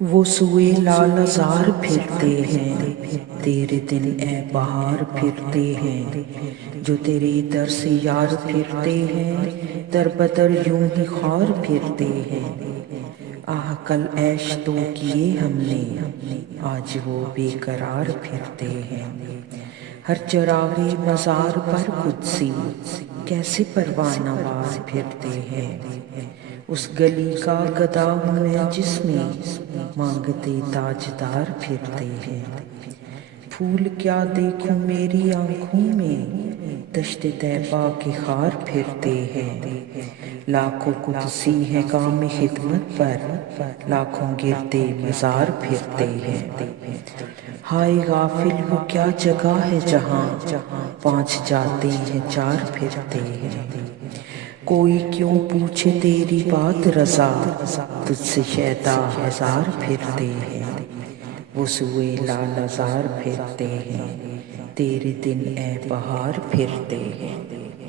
وہ سوئے لال زار پھرتے ہیں، تیرے دن اے بہار پھرتے ہیں، جو تیرے در سے یار پھرتے ہیں، در بدر یوں ہی خار پھرتے ہیں۔ آہ کل عیش تو کیے ہم نے، آج وہ بے قرار پھرتے ہیں۔ ہر چراغے مزار پر قدسی، کیسے پروانہ وار پھرتے ہیں۔ اس گلی کا گدا ہوں میں جس میں مانگتے تاجدار پھرتے ہیں۔ پھول کیا دیکھوں میری آنکھوں میں، دشت طیبہ کے خار پھرتے ہیں۔ لاکھوں قدسی ہیں کام خدمت پر، لاکھوں گردے مزار پھرتے ہیں۔ ہائے غافل وہ کیا جگہ ہے جہاں، پانچ جاتے ہیں چار پھرتے ہیں۔ کوئی کیوں پوچھے تیری بات رضا، تجھ سے شیدا ہزار پھرتے ہیں۔ وہ سوئے لال زار پھرتے ہیں، تیرے دن اے بہار پھرتے ہیں۔